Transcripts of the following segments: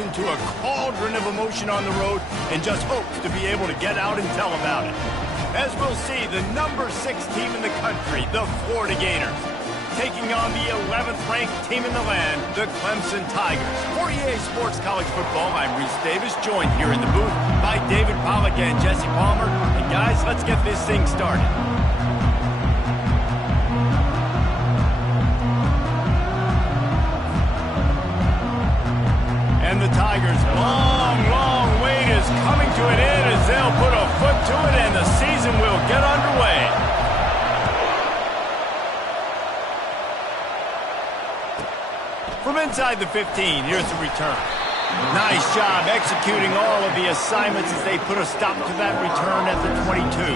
into a cauldron of emotion on the road and just hopes to be able to get out and tell about it. As we'll see, the number 6 team in the country, the Florida Gators, taking on the 11th-ranked team in the land, the Clemson Tigers. For EA Sports College Football, I'm Reese Davis, joined here in the booth by David Pollack and Jesse Palmer. And guys, let's get this thing started. And the Tigers' long wait is coming to an end as they'll put a foot to it and the season will get underway. From inside the 15, here's the return. Nice job executing all of the assignments as they put a stop to that return at the 22.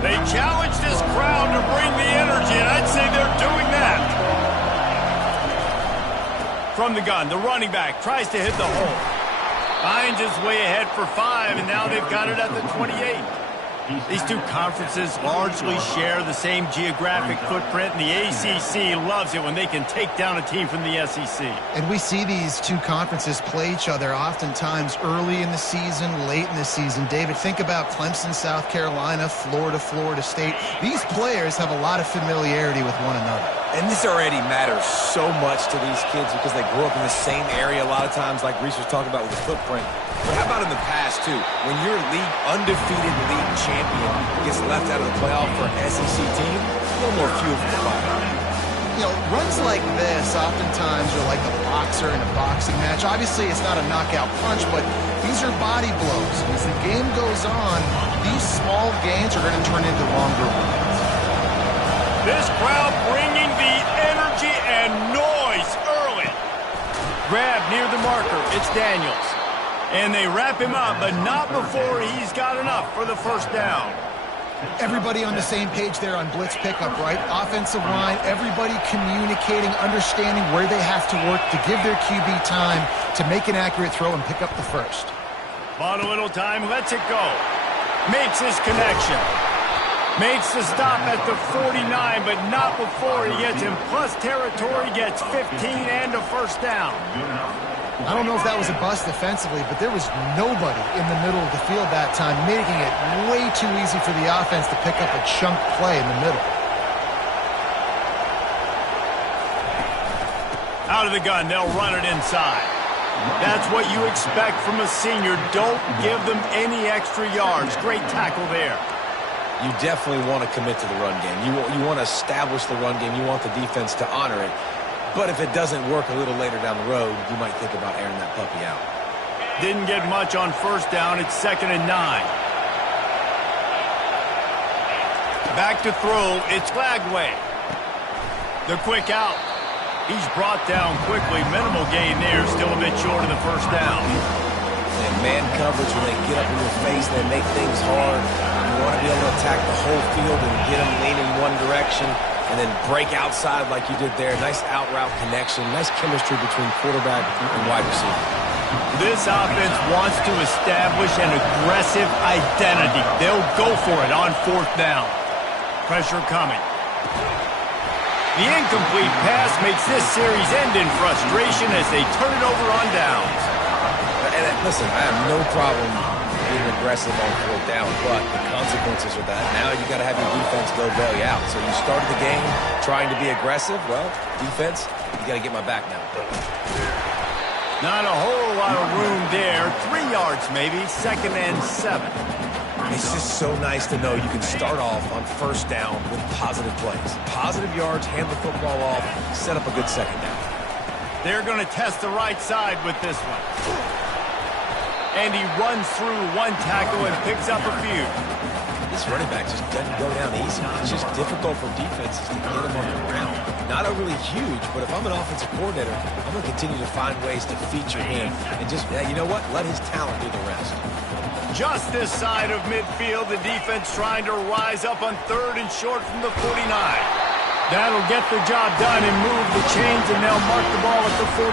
They challenge this crowd to bring the energy, and I'd say they're doing that. From the gun, the running back tries to hit the hole. Finds his way ahead for 5, and now they've got it at the 28. These two conferences largely share the same geographic footprint, and the ACC loves it when they can take down a team from the SEC. And we see these two conferences play each other oftentimes early in the season, late in the season. David, think about Clemson, South Carolina, Florida, Florida State. These players have a lot of familiarity with one another. And this already matters so much to these kids because they grew up in the same area a lot of times, like Reese was talking about with the footprint. But how about in the past, too? When your undefeated league champion gets left out of the playoff for an SEC team, a little more fuel for the fire. You know, runs like this oftentimes are like a boxer in a boxing match. Obviously, it's not a knockout punch, but these are body blows. And as the game goes on, these small gains are going to turn into longer ones. This crowd bringing the energy and noise early. Grab near the marker. It's Daniels. And they wrap him up, but not before he's got enough for the first down. Everybody on the same page there on blitz pickup, right? Offensive line, everybody communicating, understanding where they have to work to give their QB time to make an accurate throw and pick up the first. Bought a little time, lets it go. Makes his connection. Makes the stop at the 49, but not before he gets in plus territory, gets 15 and a first down. I don't know if that was a bust defensively, but there was nobody in the middle of the field that time, making it way too easy for the offense to pick up a chunk play in the middle. Out of the gun, they'll run it inside. That's what you expect from a senior. Don't give them any extra yards. Great tackle there. You definitely want to commit to the run game. You want to establish the run game. You want the defense to honor it. But if it doesn't work a little later down the road, you might think about airing that puppy out. Didn't get much on first down. It's 2nd and 9. Back to throw. It's Flagway. The quick out. He's brought down quickly. Minimal gain there. Still a bit short of the first down. And man coverage, when they get up in your face, they make things hard. You want to be able to attack the whole field and get them leaning one direction and then break outside like you did there. Nice out route connection. Nice chemistry between quarterback and wide receiver. This offense wants to establish an aggressive identity. They'll go for it on 4th down. Pressure coming. The incomplete pass makes this series end in frustration as they turn it over on downs. And listen, I have no problem being aggressive on 4th down, but the consequences of that, now you got to have your defense go bail you out. So you started the game trying to be aggressive. Well, defense, you got to get my back now. Not a whole lot of room there. 3 yards maybe, 2nd and 7. It's just so nice to know you can start off on 1st down with positive plays. Positive yards, hand the football off, set up a good 2nd down. They're going to test the right side with this one. And he runs through one tackle and picks up a few. This running back just doesn't go down easy. It's just difficult for defenses to get him on the ground. Not overly huge, but if I'm an offensive coordinator, I'm going to continue to find ways to feature him and just, you know what, let his talent do the rest. Just this side of midfield, the defense trying to rise up on 3rd and short from the 49. That'll get the job done and move the chains, and they'll mark the ball at the 45.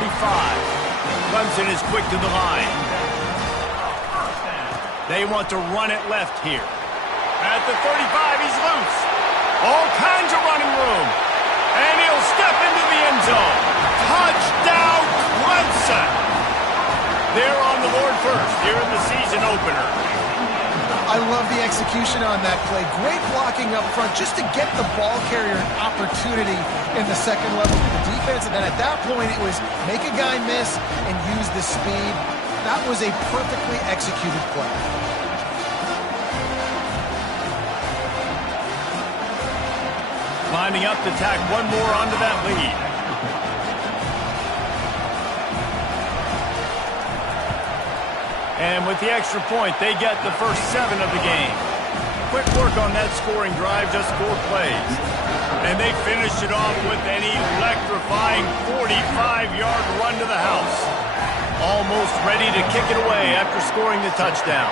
Clemson is quick to the line. They want to run it left here. At the 35, he's loose. All kinds of running room. And he'll step into the end zone. Touchdown, Clemson! They're on the board first here in the season opener. I love the execution on that play. Great blocking up front just to get the ball carrier an opportunity in the second level of the defense. And then at that point, it was make a guy miss and use the speed. That was a perfectly executed play. Lining up to tack one more onto that lead. And with the extra point, they get the first 7 of the game. Quick work on that scoring drive, just 4 plays. And they finish it off with an electrifying 45-yard run to the house. Almost ready to kick it away after scoring the touchdown.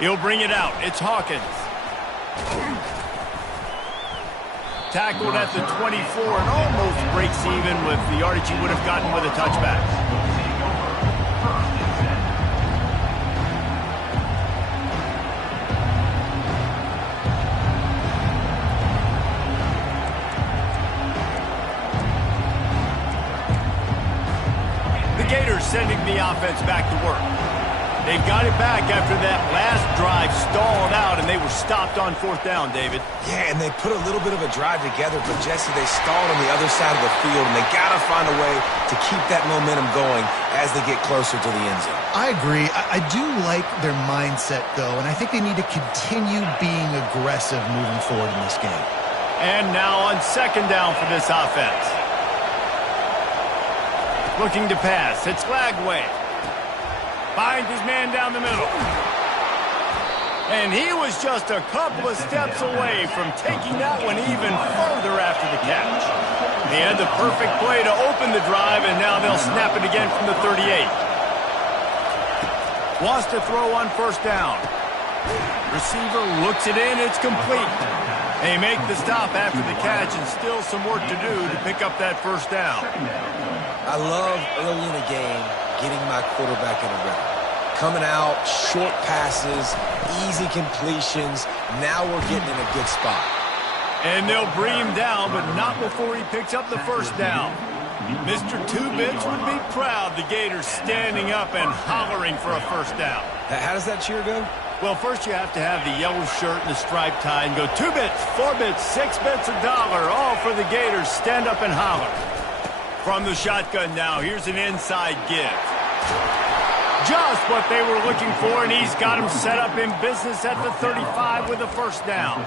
He'll bring it out. It's Hawkins. Tackled at the 24 and almost breaks even with the yardage he would have gotten with a touchback. The Gators sending the offense back to work. They've got it back after that last drive stalled out, and they were stopped on 4th down, David. Yeah, and they put a little bit of a drive together, but, Jesse, they stalled on the other side of the field, and they got to find a way to keep that momentum going as they get closer to the end zone. I agree. I do like their mindset, though, and I think they need to continue being aggressive moving forward in this game. And now on 2nd down for this offense. Looking to pass. It's Lagway. Finds his man down the middle. And he was just a couple of steps away from taking that one even further after the catch. He had the perfect play to open the drive, and now they'll snap it again from the 38. Wants to throw on 1st down. Receiver looks it in. It's complete. They make the stop after the catch, and still some work to do to pick up that 1st down. I love early in the game getting my quarterback in a rhythm. Coming out, short passes, easy completions. Now we're getting in a good spot. And they'll bring him down, but not before he picks up the 1st down. Mr. Two-Bits would be proud, the Gators standing up and hollering for a 1st down. How does that cheer go? Well, first you have to have the yellow shirt and the striped tie and go 2 bits, 4 bits, 6 bits, $1, all for the Gators. Stand up and holler. From the shotgun now, here's an inside give. Just what they were looking for, and he's got him set up in business at the 35 with a 1st down.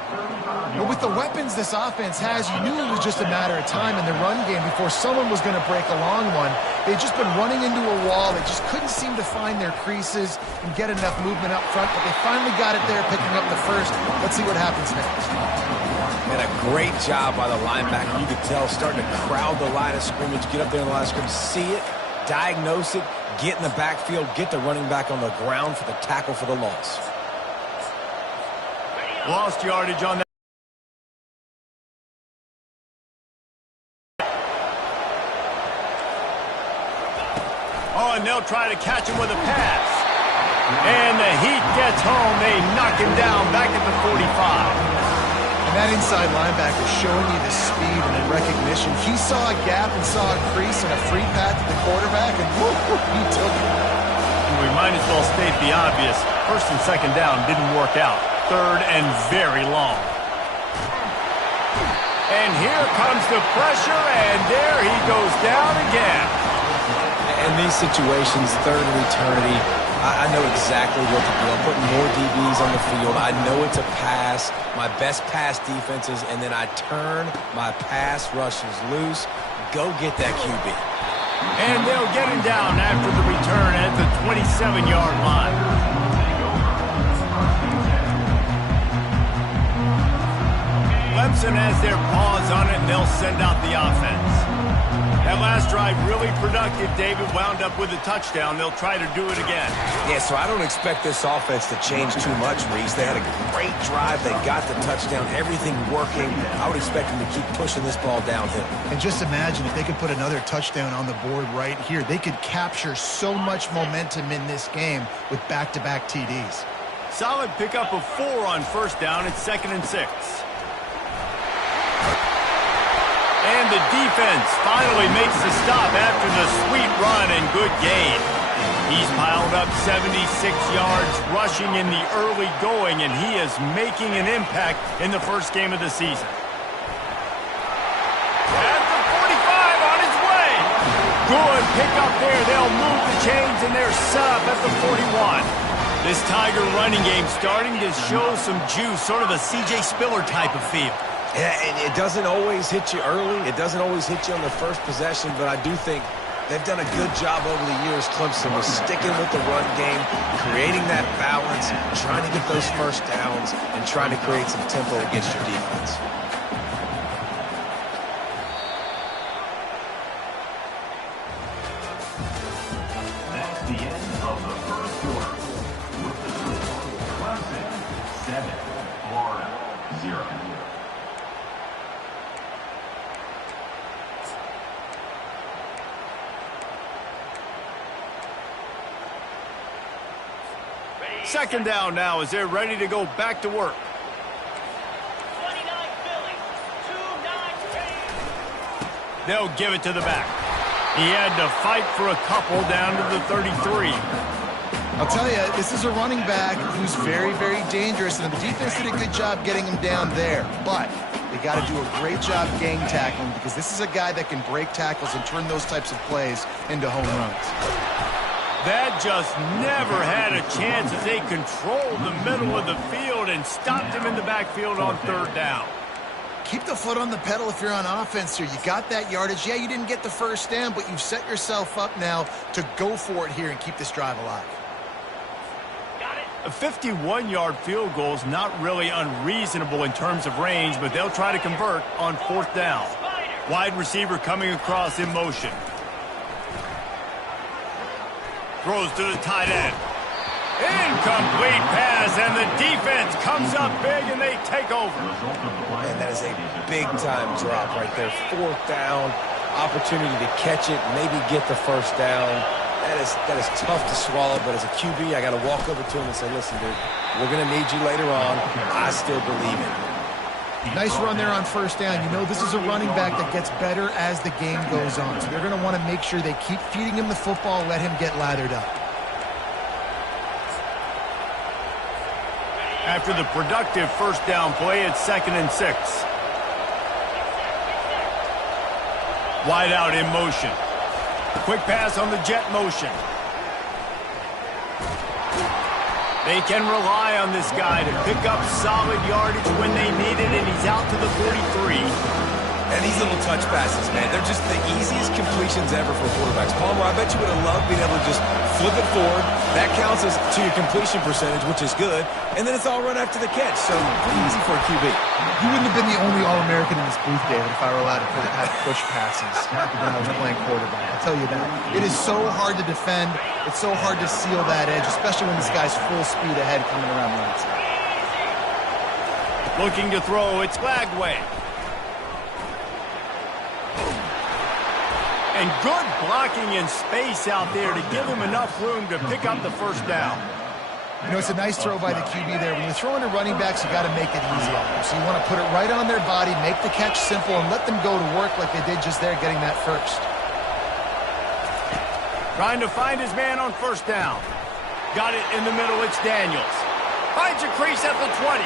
But with the weapons this offense has, you knew it was just a matter of time in the run game before someone was going to break a long one. They'd just been running into a wall. They just couldn't seem to find their creases and get enough movement up front, but they finally got it there, picking up the 1st. Let's see what happens next. And a great job by the linebacker. You could tell, starting to crowd the line of scrimmage, get up there in the line of scrimmage, see it, diagnose it, get in the backfield, get the running back on the ground for the tackle for the loss. Lost yardage on that. Oh, and they'll try to catch him with a pass. And the heat gets home. They knock him down back at the 45. And that inside linebacker showing you the speed and the recognition. He saw a gap and saw a crease and a free path to the quarterback, and he took it. We might as well state the obvious. 1st and 2nd down didn't work out. 3rd and very long. And here comes the pressure, and there he goes down again. In these situations, 3rd and eternity, I know exactly what to do. I'm putting more DBs on the field. I know it's a pass, my best pass defenses, and then I turn my pass rushes loose. Go get that QB. And they'll get him down after the return at the 27-yard line. Clemson has their paws on it, and they'll send out the offense. That last drive really productive. David wound up with a touchdown. They'll try to do it again. Yeah, so I don't expect this offense to change too much, Reese. They had a great drive. They got the touchdown. Everything working. I would expect them to keep pushing this ball downhill. And just imagine if they could put another touchdown on the board right here. They could capture so much momentum in this game with back-to-back TDs. Solid pickup of 4 on first down. It's 2nd and 6. And the defense finally makes the stop after the sweet run and good gain. He's piled up 76 yards rushing in the early going, and he is making an impact in the first game of the season. At the 45 on his way. Good pickup there. They'll move the chains, and they're set up at the 41. This Tiger running game starting to show some juice, sort of a C.J. Spiller type of feel. Yeah, and it doesn't always hit you early. It doesn't always hit you on the first possession, but I do think they've done a good job over the years, Clemson, with sticking with the run game, creating that balance, trying to get those first downs, and trying to create some tempo against your defense. That's the end of the first quarter. With the score, Clemson 7, Florida 0. Second down now as they're ready to go back to work. 29 Philly, 2-9 They'll give it to the back. He had to fight for a couple down to the 33. I'll tell you, this is a running back who's very, very dangerous, and the defense did a good job getting him down there. But they got to do a great job gang tackling because this is a guy that can break tackles and turn those types of plays into home runs. That just never had a chance as they controlled the middle of the field and stopped him in the backfield on 3rd down. Keep the foot on the pedal if you're on offense here. You got that yardage. Yeah, you didn't get the first down, but you've set yourself up now to go for it here and keep this drive alive. A 51-yard field goal is not really unreasonable in terms of range, but they'll try to convert on 4th down. Wide receiver coming across in motion. Throws to the tight end. Incomplete pass, and the defense comes up big, and they take over. And that is a big-time drop right there. 4th down, opportunity to catch it, maybe get the first down. That is tough to swallow, but as a QB, I got to walk over to him and say, listen, dude, we're going to need you later on. I still believe it. Nice run there on first down. You know this is a running back that gets better as the game goes on. So they're going to want to make sure they keep feeding him the football, let him get lathered up. After the productive first down play, it's 2nd and 6. Wide out in motion. Quick pass on the jet motion. They can rely on this guy to pick up solid yardage when they need it, and he's out to the 43. And these little touch passes, man, they're just the easiest completions ever for quarterbacks. Palmer, I bet you would have loved being able to just flip it forward. That counts as to your completion percentage, which is good. And then it's all run after the catch, so pretty easy for a QB. You wouldn't have been the only All-American in this booth, David, if I were allowed to have push passes when I was playing quarterback. I'll tell you that. It is so hard to defend. It's so hard to seal that edge, especially when this guy's full speed ahead coming around the outside. Looking to throw, it's Lagway. And good blocking in space out there to give him enough room to pick up the first down. You know, it's a nice throw by the QB there. When you're throwing to running backs, you got to make it easy on them. So you want to put it right on their body, make the catch simple, and let them go to work like they did just there, getting that first. Trying to find his man on first down. Got it in the middle, it's Daniels. Finds a crease at the 20.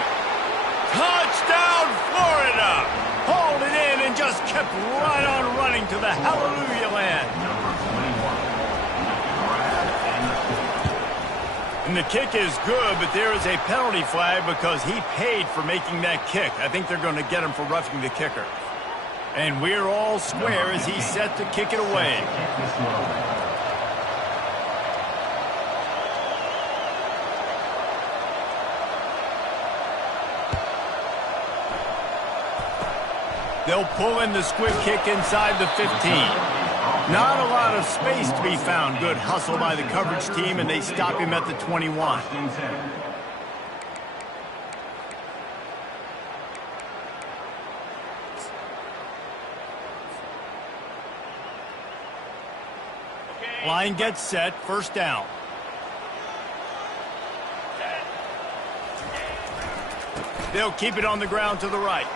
Touchdown, Florida! Hauled it in and just kept right on running to the hallelujah land. And the kick is good, but there is a penalty flag because he paid for making that kick. I think they're going to get him for roughing the kicker. And we're all square as he's set to kick it away. They'll pull in the squib kick inside the 15. Not a lot of space to be found. Good hustle by the coverage team, and they stop him at the 21. Line gets set, first down. They'll keep it on the ground to the right.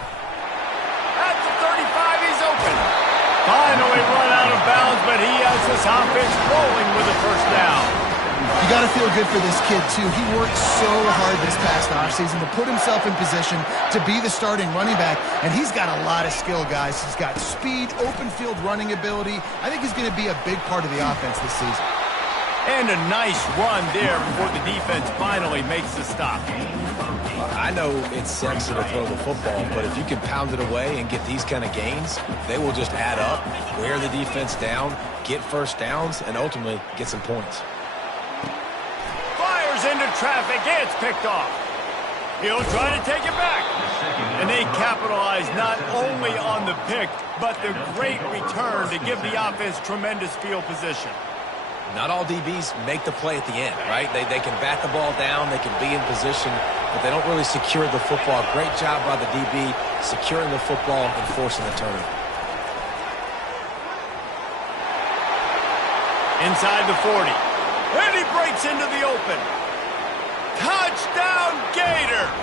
At the 35, he's open. Finally run out of bounds, but he has this offense rolling with a first down. You got to feel good for this kid, too. He worked so hard this past offseason to put himself in position to be the starting running back, and he's got a lot of skill, guys. He's got speed, open field running ability. I think he's going to be a big part of the offense this season. And a nice run there before the defense finally makes the stop. I know it's sexy to throw the football, but if you can pound it away and get these kind of gains, they will just add up, wear the defense down, get first downs, and ultimately get some points. Fires into traffic. It's picked off. He'll try to take it back. And they capitalize not only on the pick, but the great return to give the offense tremendous field position. Not all DBs make the play at the end, right? They can bat the ball down, they can be in position, but they don't really secure the football. Great job by the DB securing the football and forcing the turnover. Inside the 40. And he breaks into the open. Touchdown Gators!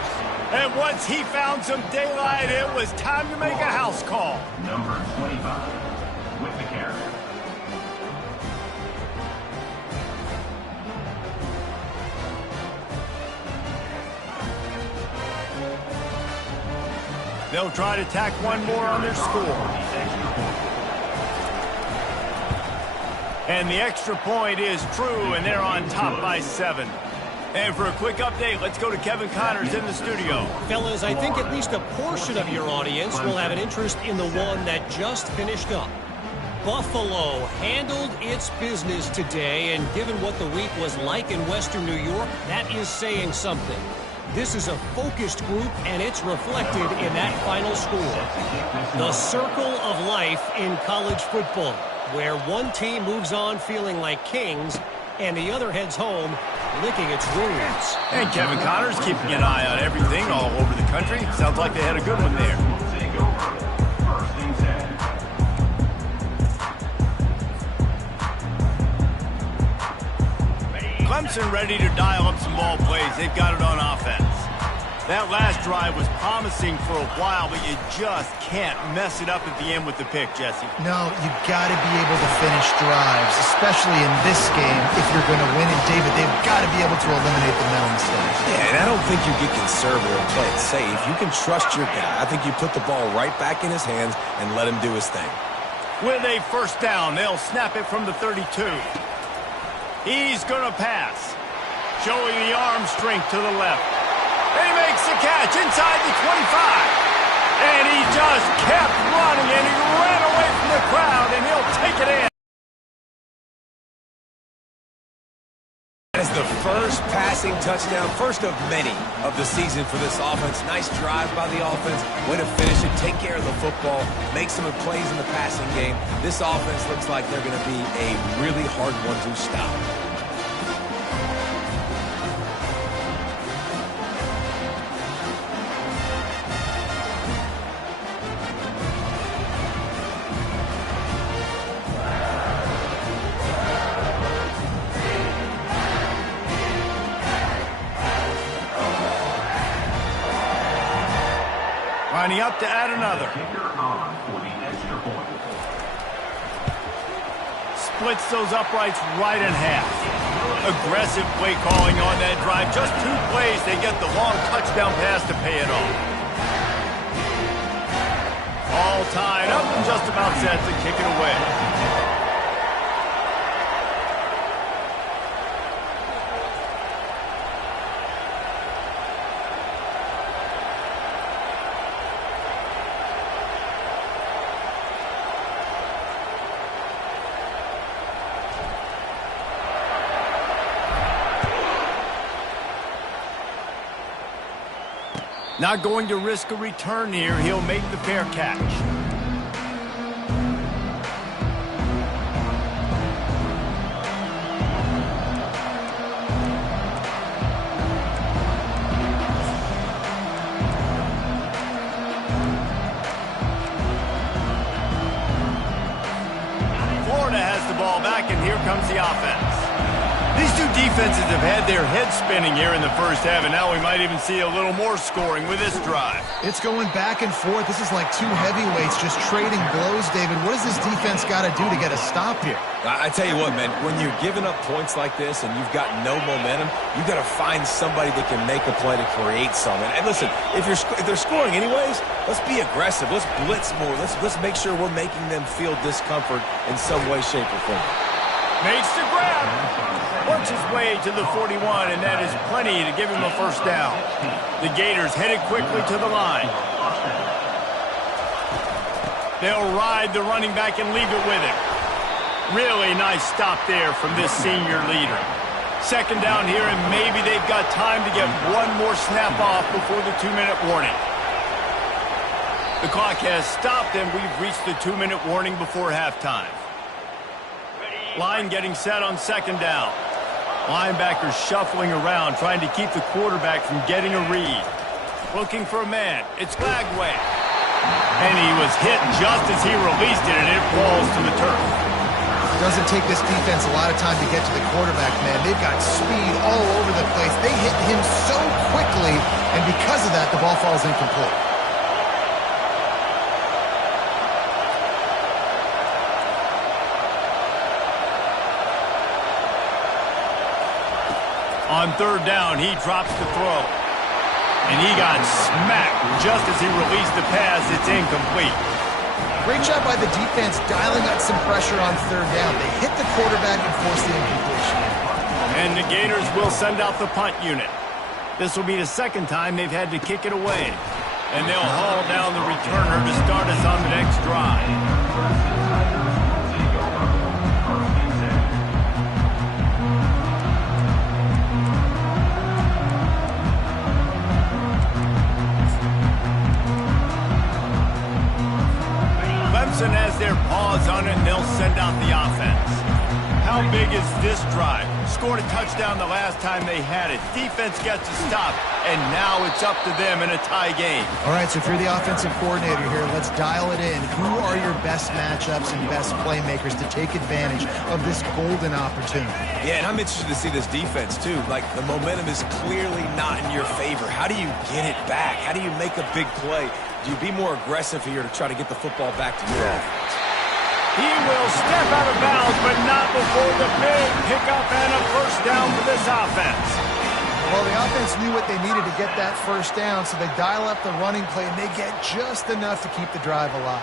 And once he found some daylight, it was time to make a house call. Number 25 with the carry. They'll try to tack one more on their score. And the extra point is true, and they're on top by 7. And for a quick update, let's go to Kevin Connors in the studio. Fellas, I think at least a portion of your audience will have an interest in the one that just finished up. Buffalo handled its business today, and given what the week was like in Western New York, that is saying something. This is a focused group, and it's reflected in that final score. The circle of life in college football, where one team moves on feeling like kings, and the other heads home licking its wounds. And Kevin Connors keeping an eye on everything all over the country. Sounds like they had a good one there. Take over. First and 10. Clemson ready to dial up some ball plays. They've got it on offense. That last drive was promising for a while, but you just can't mess it up at the end with the pick, Jesse. No, you got to be able to finish drives, especially in this game. If you're going to win it, David, they've got to be able to eliminate the mental mistakes. Yeah, and I don't think you get conservative and play it safe. You can trust your guy. I think you put the ball right back in his hands and let him do his thing. With a first down, they'll snap it from the 32. He's going to pass, showing the arm strength to the left. And he makes the catch inside the 25. And he just kept running, and he ran away from the crowd, and he'll take it in. As the first passing touchdown, first of many of the season for this offense. Nice drive by the offense. Way to finish it, take care of the football, make some plays in the passing game. This offense looks like they're going to be a really hard one to stop. Lining up to add another. Kicker on for the extra point. Splits those uprights right in half. Aggressive play calling on that drive. Just 2 plays, they get the long touchdown pass to pay it off. All tied up and just about set to kick it away. Not going to risk a return here. He'll make the fair catch. Florida has the ball back, and here comes the offense. These two defenses have had their heads spinning here in the first half, and now we might even see a little more scoring with this drive. It's going back and forth. This is like two heavyweights just trading blows, David. What does this defense got to do to get a stop here? I tell you what, man, when you're giving up points like this and you've got no momentum, you've got to find somebody that can make a play to create something. And listen, if they're scoring anyways, let's be aggressive. Let's blitz more. Let's make sure we're making them feel discomfort in some way, shape, or form. Makes the grab. Works his way to the 41, and that is plenty to give him a first down. The Gators headed quickly to the line. They'll ride the running back and leave it with him. Really nice stop there from this senior leader. Second down here, and maybe they've got time to get one more snap off before the 2-minute warning. The clock has stopped, and we've reached the 2-minute warning before halftime. Line getting set on second down. Linebackers shuffling around, trying to keep the quarterback from getting a read. Looking for a man. It's Lagway. And he was hit just as he released it, and it falls to the turf. Doesn't take this defense a lot of time to get to the quarterback, man. They've got speed all over the place. They hit him so quickly, and because of that, the ball falls incomplete. On third down, he drops the throw. And he got smacked just as he released the pass. It's incomplete. Great job by the defense dialing up some pressure on third down. They hit the quarterback and forced the incompletion. And the Gators will send out the punt unit. This will be the second time they've had to kick it away. And they'll haul down the returner to start us on the next drive. Clemson has their paws on it, and they'll send out the offense. How big is this drive? Scored a touchdown the last time they had it. Defense gets a stop, and now it's up to them in a tie game. All right, so if you're the offensive coordinator here, let's dial it in. Who are your best matchups and best playmakers to take advantage of this golden opportunity? Yeah, and I'm interested to see this defense, too. Like, the momentum is clearly not in your favor. How do you get it back? How do you make a big play? Do you be more aggressive here to try to get the football back to your offense? He will step out of bounds, but not before the big pickup and a first down for this offense. Well, the offense knew what they needed to get that first down, so they dial up the running play, and they get just enough to keep the drive alive.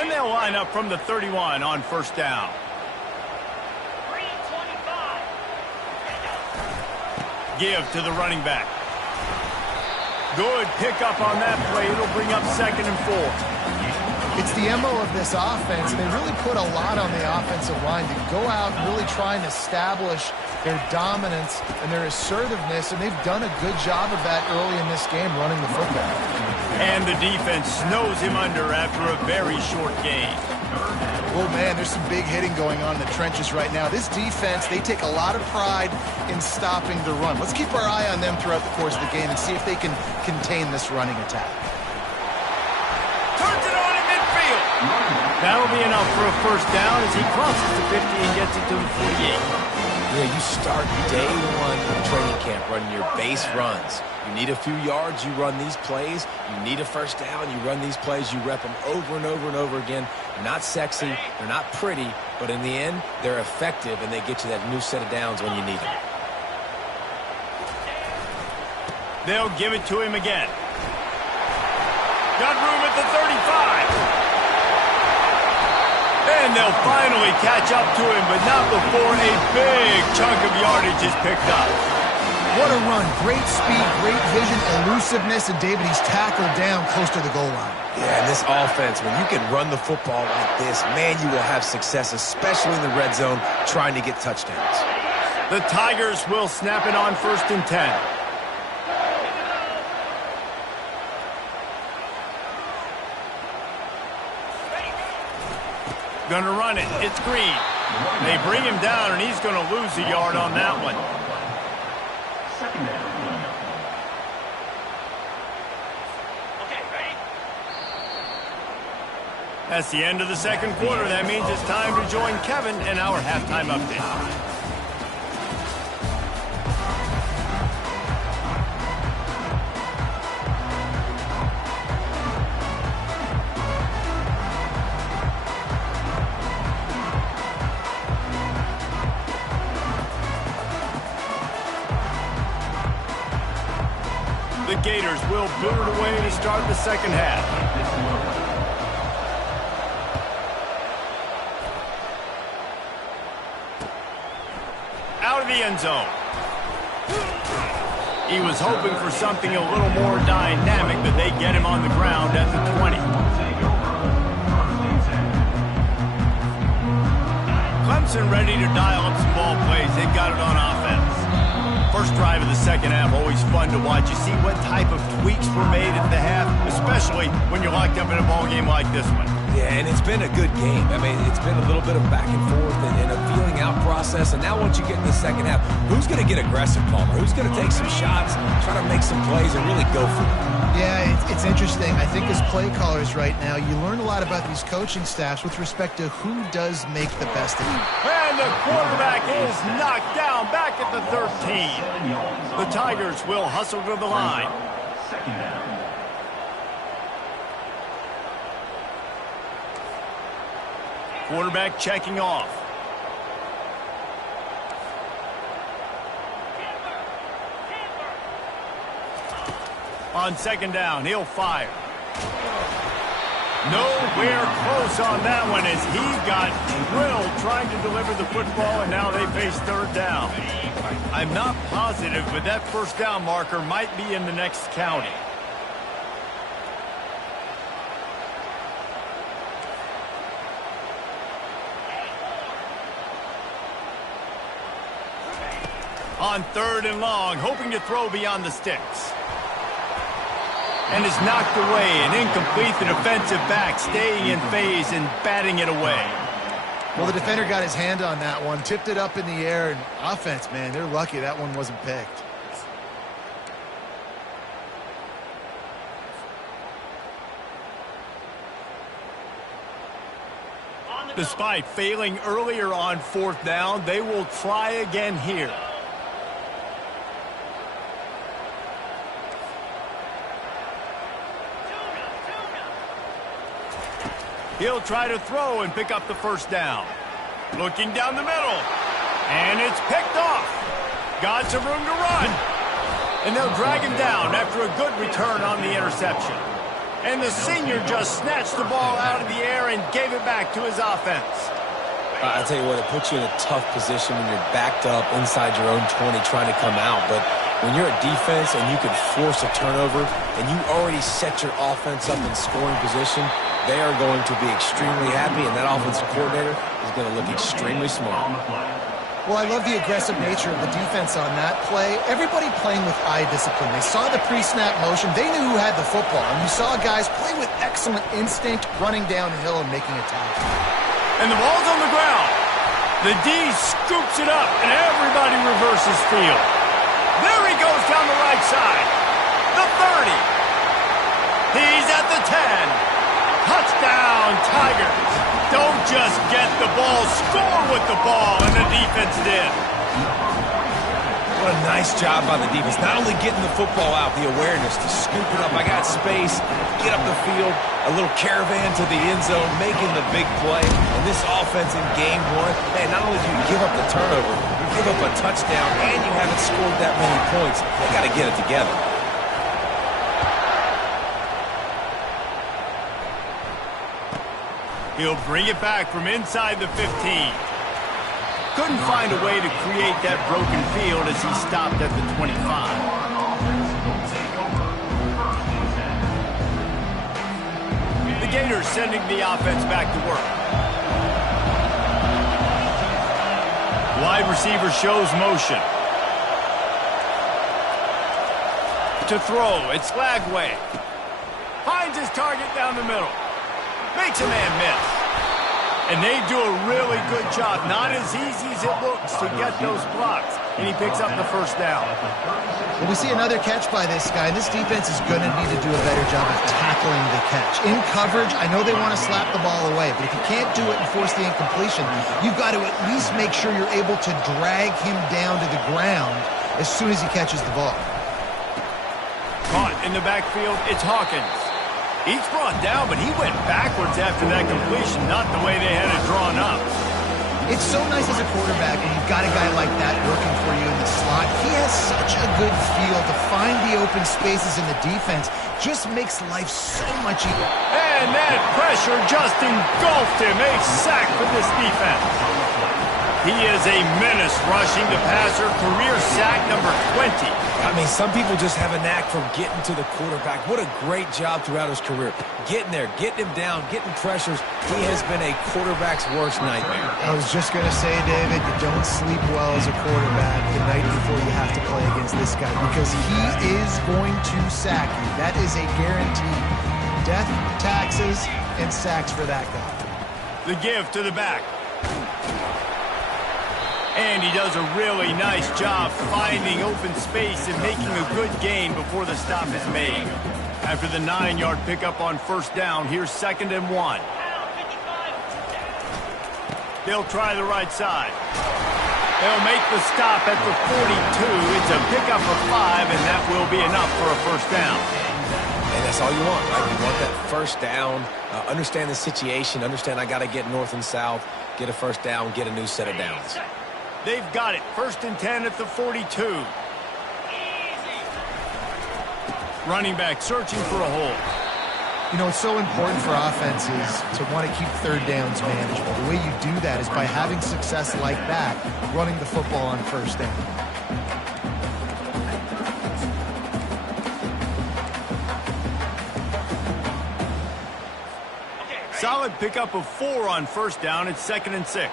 And they'll line up from the 31 on first down. 3-25. Give to the running back. Good pickup on that play. It'll bring up 2nd and 4. It's the MO of this offense, and they really put a lot on the offensive line to go out and really try and establish their dominance and their assertiveness, and they've done a good job of that early in this game running the football. And the defense snows him under after a very short game. Oh, man, there's some big hitting going on in the trenches right now. This defense, they take a lot of pride in stopping the run. Let's keep our eye on them throughout the course of the game and see if they can contain this running attack. Turns it on in midfield. That'll be enough for a first down as he crosses the 50 and gets it to the 48. Yeah, you start day one of training camp running your base runs. You need a few yards, you run these plays. You need a first down, you run these plays. You rep them over and over and over again. They're not sexy, they're not pretty, but in the end, they're effective, and they get you that new set of downs when you need them. They'll give it to him again. Got room at the 35. And they'll finally catch up to him, but not before a big chunk of yardage is picked up. What a run. Great speed, great vision, elusiveness, and David, he's tackled down close to the goal line. Yeah, and this offense, when you can run the football like this, man, you will have success, especially in the red zone, trying to get touchdowns. The Tigers will snap it on 1st and 10. Gonna run it. It's Green. They bring him down, and he's going to lose a yard on that one. Second down. Okay, ready? That's the end of the second quarter. That means it's time to join Kevin in our halftime update. The Gators will boot it away to start the second half. Out of the end zone. He was hoping for something a little more dynamic, but they get him on the ground at the 20. Clemson ready to dial up some ball plays. They've got it on offense. First drive of the second half, always fun to watch. You see what type of tweaks were made at the half, especially when you're locked up in a ball game like this one. Yeah, and it's been a good game. I mean, it's been a little bit of back and forth and a feeling out process. And now once you get in the second half, who's going to get aggressive, Palmer? Who's going to take some shots, try to make some plays, and really go for it? Yeah, it's interesting. I think as play callers right now, you learn a lot about these coaching staffs with respect to who does make the best of it. And the quarterback is knocked down back at the 13. The Tigers will hustle to the line. Second down. Quarterback checking off. On second down, he'll fire. Nowhere close on that one as he got drilled trying to deliver the football, and now they face third down. I'm not positive, but that first down marker might be in the next county. On third and long, hoping to throw beyond the sticks. And is knocked away and incomplete. The defensive back staying in phase and batting it away. Well, the defender got his hand on that one, tipped it up in the air, and offense, man, they're lucky that one wasn't picked. Despite failing earlier on fourth down, they will try again here. He'll try to throw and pick up the first down. Looking down the middle. And it's picked off. Got some room to run. And they'll drag him down after a good return on the interception. And the senior just snatched the ball out of the air and gave it back to his offense. I tell you what, it puts you in a tough position when you're backed up inside your own 20 trying to come out. But when you're a defense and you can force a turnover and you already set your offense up in scoring position, they are going to be extremely happy, and that offensive coordinator is going to look extremely smart. Well, I love the aggressive nature of the defense on that play. Everybody playing with eye discipline. They saw the pre-snap motion. They knew who had the football. And you saw guys play with excellent instinct, running downhill and making a tackle. And the ball's on the ground. The D scoops it up, and everybody reverses field. There he goes down the right side. The 30. He's at the 10. Touchdown, Tigers. Don't just get the ball, score with the ball, and the defense did. What a nice job by the defense. Not only getting the football out, the awareness to scoop it up. I got space, get up the field, a little caravan to the end zone, making the big play. And this offense in game one, man, not only do you give up the turnover, you give up a touchdown, and you haven't scored that many points. They got to get it together. He'll bring it back from inside the 15. Couldn't find a way to create that broken field as he stopped at the 25. The Gators sending the offense back to work. Wide receiver shows motion. To throw, it's Flagway. Finds his target down the middle. Makes a man miss. And they do a really good job. Not as easy as it looks to get those blocks. And he picks up the first down. Well, we see another catch by this guy. This defense is going to need to do a better job of tackling the catch. In coverage, I know they want to slap the ball away, but if you can't do it and force the incompletion, you've got to at least make sure you're able to drag him down to the ground as soon as he catches the ball. Caught in the backfield, it's Hawkins. He's brought down, but he went backwards after that completion, not the way they had it drawn up. It's so nice as a quarterback when you've got a guy like that working for you in the slot. He has such a good feel to find the open spaces in the defense. Just makes life so much easier. And that pressure just engulfed him. A sack for this defense. He is a menace rushing the passer. Career sack number 20. I mean, some people just have a knack for getting to the quarterback. What a great job throughout his career. Getting there, getting him down, getting pressures. He has been a quarterback's worst nightmare. I was just going to say, David, you don't sleep well as a quarterback the night before you have to play against this guy because he is going to sack you. That is a guarantee. Death, taxes, and sacks for that guy. The give to the back. And he does a really nice job finding open space and making a good gain before the stop is made. After the 9-yard pickup on first down, here's 2nd and 1. They'll try the right side. They'll make the stop at the 42. It's a pickup of 5, and that will be enough for a first down. And that's all you want, right? You want that first down, understand the situation, understand I got to get north and south, get a first down, get a new set of downs. They've got it. 1st and 10 at the 42. Running back searching for a hole. You know, it's so important for offenses to want to keep third downs manageable. The way you do that is by having success like that, running the football on first down. Solid pickup of 4 on first down. It's 2nd and 6.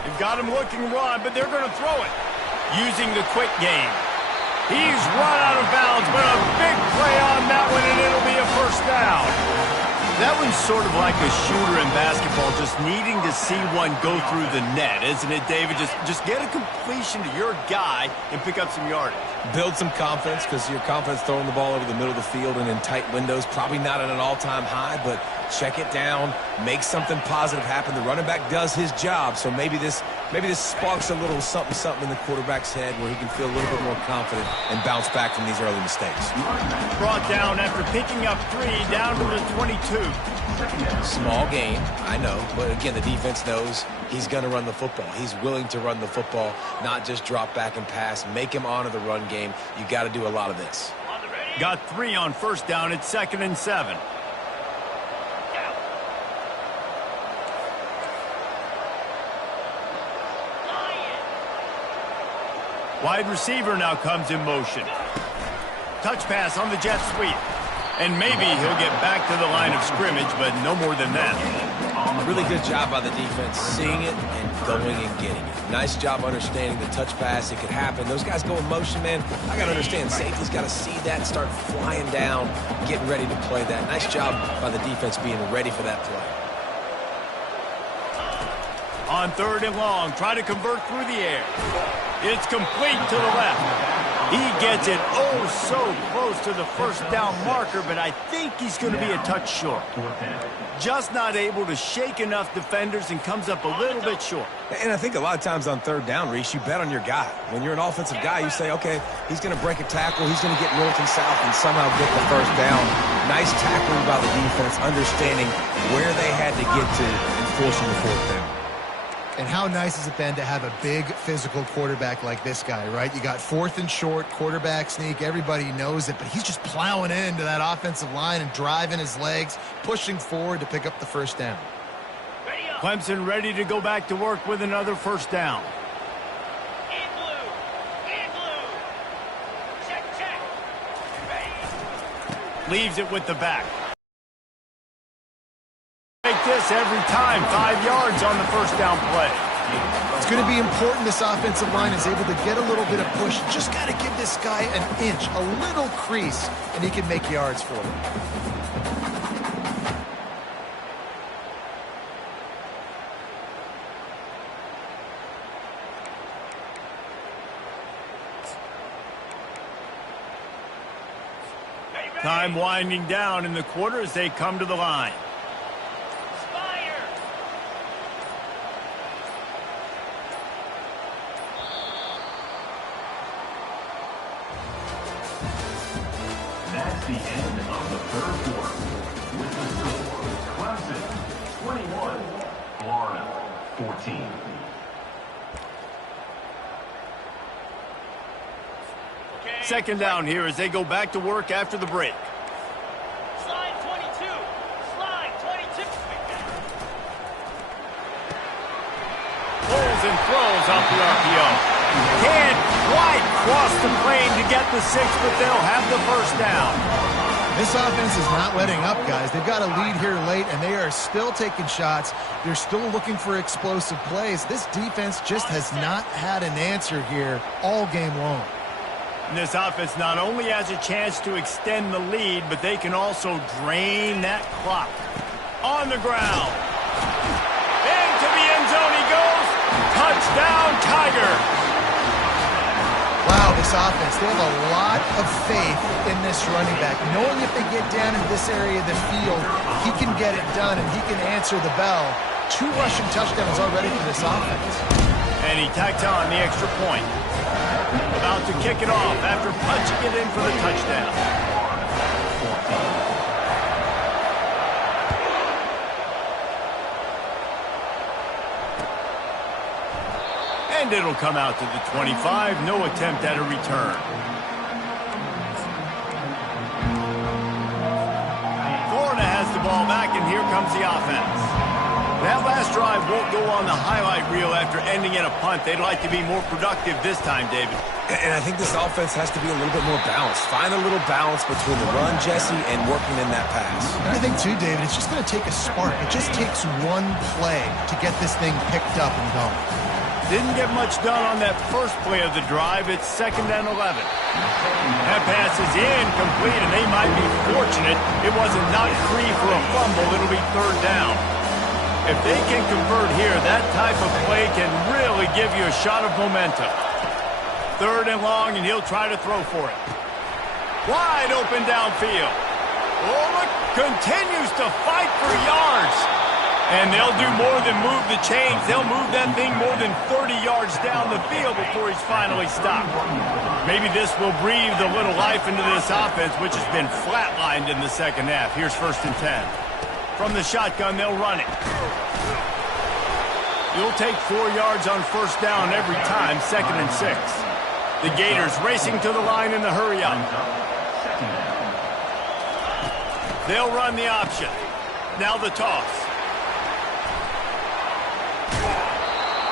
They've got him looking run, but they're going to throw it. Using the quick game. He's run out of bounds, but a big play on that one, and it'll be a first down. That one's sort of like a shooter in basketball, just needing to see one go through the net, isn't it, David? Just get a completion to your guy and pick up some yardage. Build some confidence because your confidence throwing the ball over the middle of the field and in tight windows, probably not at an all-time high, but check it down, make something positive happen. The running back does his job, so maybe this sparks a little something in the quarterback's head where he can feel a little bit more confident and bounce back from these early mistakes. Brought down after picking up 3 down to the 22. Small gain, I know, but again, the defense knows he's going to run the football. He's willing to run the football, not just drop back and pass, make him honor the run game. You got to do a lot of this. Got 3 on first down. It's 2nd and 7. Wide receiver now comes in motion. Touch pass on the jet sweep. And maybe he'll get back to the line of scrimmage, but no more than that. Really good job by the defense, seeing it and going and getting it. Nice job understanding the touch pass. It could happen. Those guys go in motion, man. I got to understand, safety's got to see that, start flying down, getting ready to play that. Nice job by the defense being ready for that play. On 3rd and long, try to convert through the air. It's complete to the left. He gets it so close to the first down marker, but I think he's going to be a touch short. Just not able to shake enough defenders and comes up a little bit short. And I think a lot of times on 3rd down, Reese, you bet on your guy. When you're an offensive guy, you say, okay, he's going to break a tackle, he's going to get north and south and somehow get the first down. Nice tackling by the defense, understanding where they had to get to and forcing the 4th down. And how nice is it then to have a big physical quarterback like this guy, right? You got 4th and short, quarterback sneak, everybody knows it, but he's just plowing into that offensive line and driving his legs, pushing forward to pick up the first down. Clemson ready to go back to work with another first down. In blue. Check. Ready? Leaves it with the back. Make this every time. 5 yards on the first down play. It's going to be important this offensive line is able to get a little bit of push. Just got to give this guy an inch, a little crease, and he can make yards for them. Time winding down in the quarter as they come to the line. Spire. That's the end of the third quarter. With the score, Clemson 21, Florida 14. Second down here as they go back to work after the break. Slide 22. Slide 22. Pulls and throws off the RPO. Can't quite cross the plane to get the 6, but they'll have the first down. This offense is not letting up, guys. They've got a lead here late, and they are still taking shots. They're still looking for explosive plays. This defense just has not had an answer here all game long. And this offense not only has a chance to extend the lead, but they can also drain that clock. On the ground. Into the end zone he goes. Touchdown, Tiger. Wow, this offense, they have a lot of faith in this running back. Knowing if they get down in this area of the field, he can get it done and he can answer the bell. 2 rushing touchdowns already for this offense. And he tacks on the extra point. About to kick it off after punching it in for the touchdown. And it'll come out to the 25. No attempt at a return. Florida has the ball back, and here comes the offense. That last drive won't go on the highlight reel after ending in a punt. They'd like to be more productive this time, David. And I think this offense has to be a little bit more balanced. Find a little balance between the run, Jesse, and working in that pass. And I think, too, David, it's just going to take a spark. It just takes one play to get this thing picked up and going. Didn't get much done on that first play of the drive. It's 2nd and 11. That pass is incomplete, and they might be fortunate it wasn't knocked free for a fumble. It'll be 3rd down. If they can convert here, that type of play can really give you a shot of momentum. 3rd and long, and he'll try to throw for it. Wide open downfield. Oh, look, continues to fight for yards. And they'll do more than move the chains. They'll move that thing more than 30 yards down the field before he's finally stopped. Maybe this will breathe a little life into this offense, which has been flatlined in the second half. Here's 1st and 10. From the shotgun, they'll run it. You'll take 4 yards on 1st down every time, 2nd and 6. The Gators racing to the line in the hurry up. They'll run the option. Now the toss.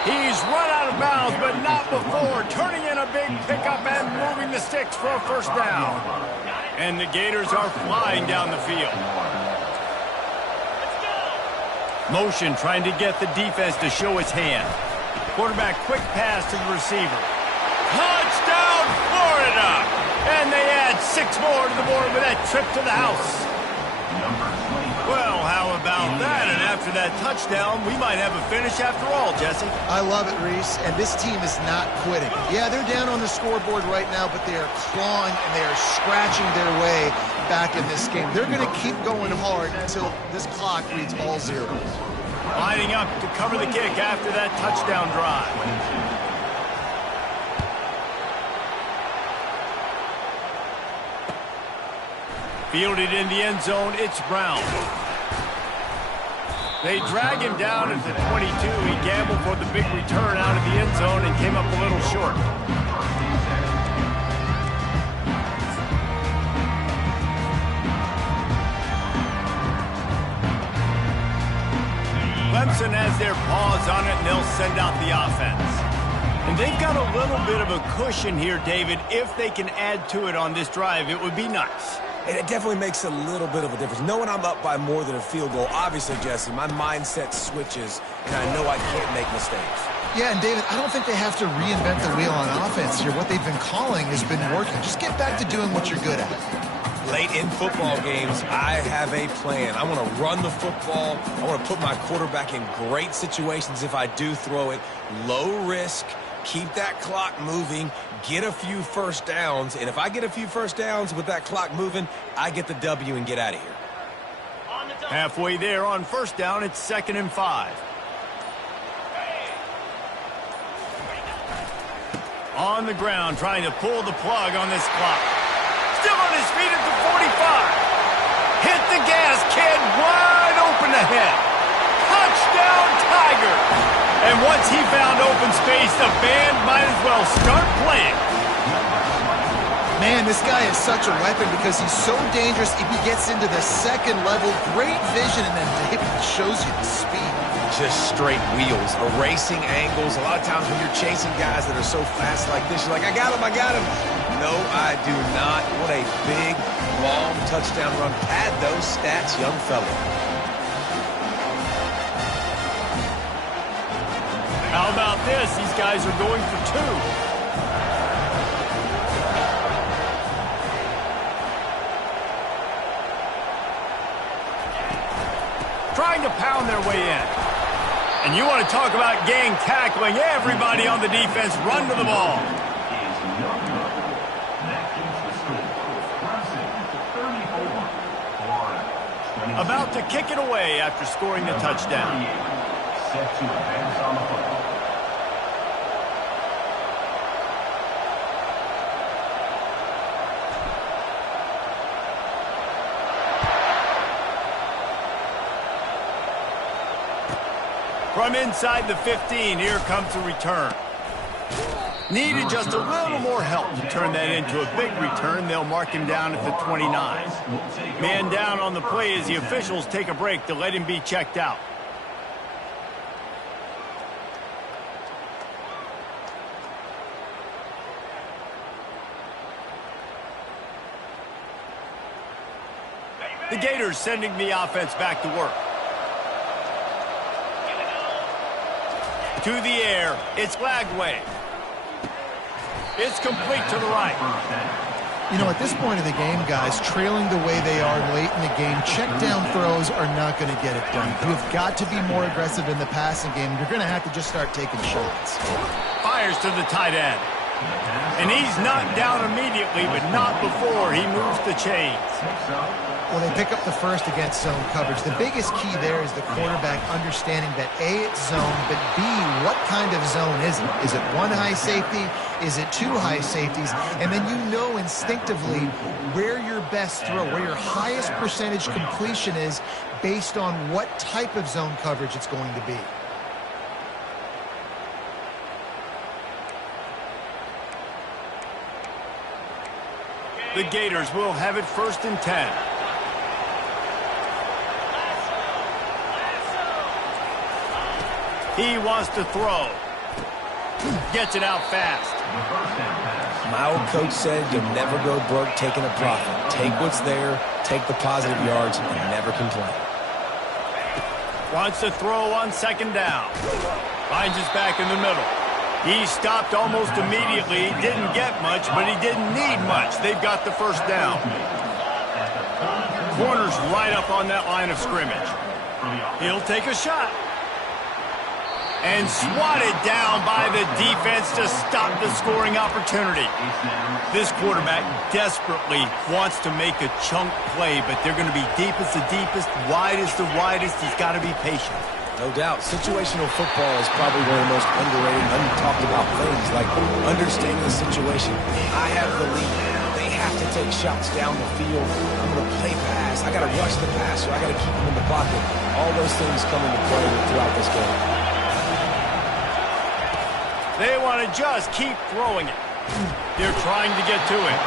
He's run out of bounds, but not before. Turning in a big pickup and moving the sticks for a 1st down. And the Gators are flying down the field. Motion trying to get the defense to show its hand. Quarterback quick pass to the receiver. Touchdown, Florida! And they add 6 more to the board with that trip to the house. Well, how about that? And after that touchdown, we might have a finish after all, Jesse. I love it, Reese, and this team is not quitting. Yeah, they're down on the scoreboard right now, but they are clawing and they are scratching their way back in this game. They're going to keep going hard until this clock reads all zeros. Lining up to cover the kick after that touchdown drive. Fielded in the end zone, it's Brown. They drag him down at the 22. He gambled for the big return out of the end zone and came up a little short. Clemson has their paws on it, and they'll send out the offense. And they've got a little bit of a cushion here, David. If they can add to it on this drive, it would be nice. And it definitely makes a little bit of a difference. Knowing I'm up by more than a field goal, obviously, Jesse, my mindset switches, and I know I can't make mistakes. Yeah, and David, I don't think they have to reinvent the wheel on offense here. What they've been calling has been working. Just get back to doing what you're good at. Late in football games, I have a plan. I want to run the football. I want to put my quarterback in great situations if I do throw it. Low risk, keep that clock moving, get a few first downs, and if I get a few first downs with that clock moving, I get the W and get out of here. Halfway there on first down, it's 2nd and 5. On the ground, trying to pull the plug on this clock. Still on his feet at the 45. Hit the gas, kid. Wide open ahead. Touchdown, Tiger. And once he found open space, the band might as well start playing. Man, this guy is such a weapon because he's so dangerous if he gets into the second level. Great vision, and then David shows you the speed. Just straight wheels, erasing angles. A lot of times when you're chasing guys that are so fast like this, you're like, I got him, I got him. No, I do not. What a big, long touchdown run. Pad those stats, young fella. How about this? These guys are going for 2. Trying to pound their way in. And you want to talk about gang tackling. Everybody on the defense run to the ball. About to kick it away after scoring the touchdown. Set to advance on the football. From inside the 15, here comes the return. Needed just a little more help to turn that into a big return. They'll mark him down at the 29. Man down on the play as the officials take a break to let him be checked out. The Gators sending the offense back to work. To the air, it's Lagway. It's complete to the right. You know, at this point of the game, guys, trailing the way they are late in the game, check down throws are not going to get it done. You've got to be more aggressive in the passing game. You're going to have to just start taking shots. Fires to the tight end. And he's knocked down immediately, but not before he moves the chains. Well, they pick up the first against zone coverage. The biggest key there is the quarterback understanding that A, it's zone, but B, what kind of zone is it? Is it one high safety? Is it 2 high safeties? And then you know instinctively where your best throw, where your highest percentage completion is based on what type of zone coverage it's going to be. The Gators will have it 1st and 10. He wants to throw. Gets it out fast. My old coach said you'll never go broke taking a profit. Take what's there, take the positive yards, and never complain. Wants to throw on 2nd down. Finds his back in the middle. He stopped almost immediately. He didn't get much, but he didn't need much. They've got the 1st down. Corner's right up on that line of scrimmage. He'll take a shot. And swatted down by the defense to stop the scoring opportunity. This quarterback desperately wants to make a chunk play, but they're going to be deep as the deepest, wide as the widest. He's got to be patient. No doubt. Situational football is probably one of the most underrated, untalked about things, like understanding the situation. I have the lead. They have to take shots down the field. I'm going to play pass. I got to rush the passer. I got to keep him in the pocket. All those things come into play throughout this game. They want to just keep throwing it. They're trying to get to it.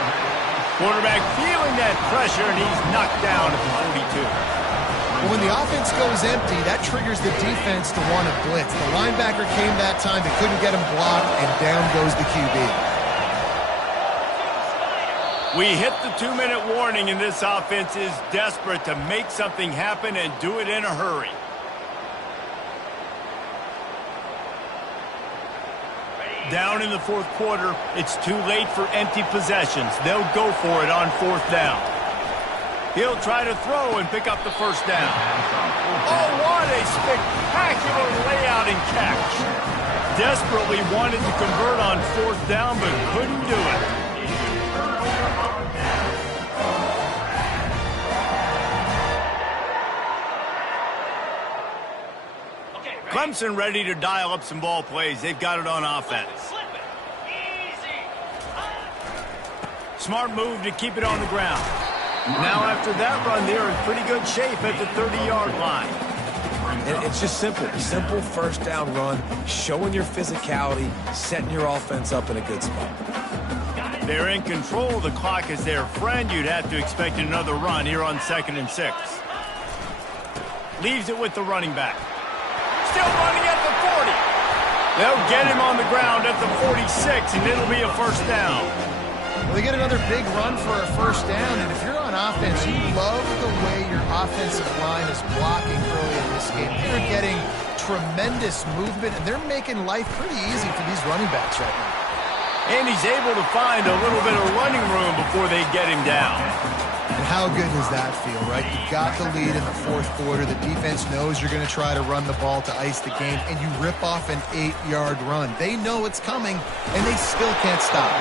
Quarterback feeling that pressure, and he's knocked down at the 42. Well, when the offense goes empty, that triggers the defense to want to blitz. The linebacker came that time. They couldn't get him blocked, and down goes the QB. We hit the 2-minute warning, and this offense is desperate to make something happen and do it in a hurry. Down in the 4th quarter, it's too late for empty possessions. They'll go for it on 4th down. He'll try to throw and pick up the 1st down. Oh, what a spectacular layout and catch. desperately wanted to convert on 4th down, but couldn't do it. Clemson ready to dial up some ball plays. They've got it on offense. Smart move to keep it on the ground. Now after that run, they're in pretty good shape at the 30-yard line. And it's just simple. Simple first down run, showing your physicality, setting your offense up in a good spot. They're in control. The clock is their friend. You'd have to expect another run here on 2nd and 6. Leaves it with the running back. Still running at the 40. They'll get him on the ground at the 46, and it'll be a first down. Well, they get another big run for a first down, and if you're on offense, you love the way your offensive line is blocking early in this game. They're getting tremendous movement, and they're making life pretty easy for these running backs right now. And he's able to find a little bit of running room before they get him down. And how good does that feel, right? You got the lead in the 4th quarter. The defense knows you're going to try to run the ball to ice the game, and you rip off an 8-yard run. They know it's coming, and they still can't stop.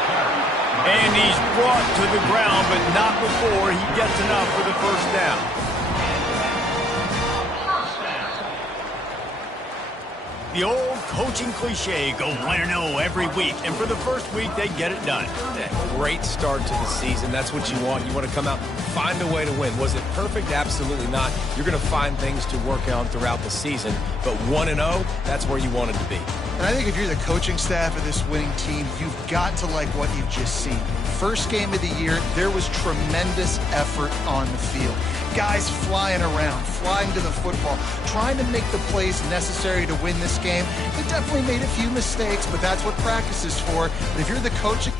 And he's brought to the ground, but not before he gets enough for the first down. The old coaching cliche, go 1-0 every week. And for the first week, they get it done. Great start to the season. That's what you want. You want to come out, find a way to win. Was it perfect? Absolutely not. You're going to find things to work on throughout the season. But 1-0, that's where you want it to be. And I think if you're the coaching staff of this winning team, you've got to like what you've just seen. First game of the year, there was tremendous effort on the field. Guys flying around, flying to the football, trying to make the plays necessary to win this game. They definitely made a few mistakes, but that's what practice is for. But if you're the coaching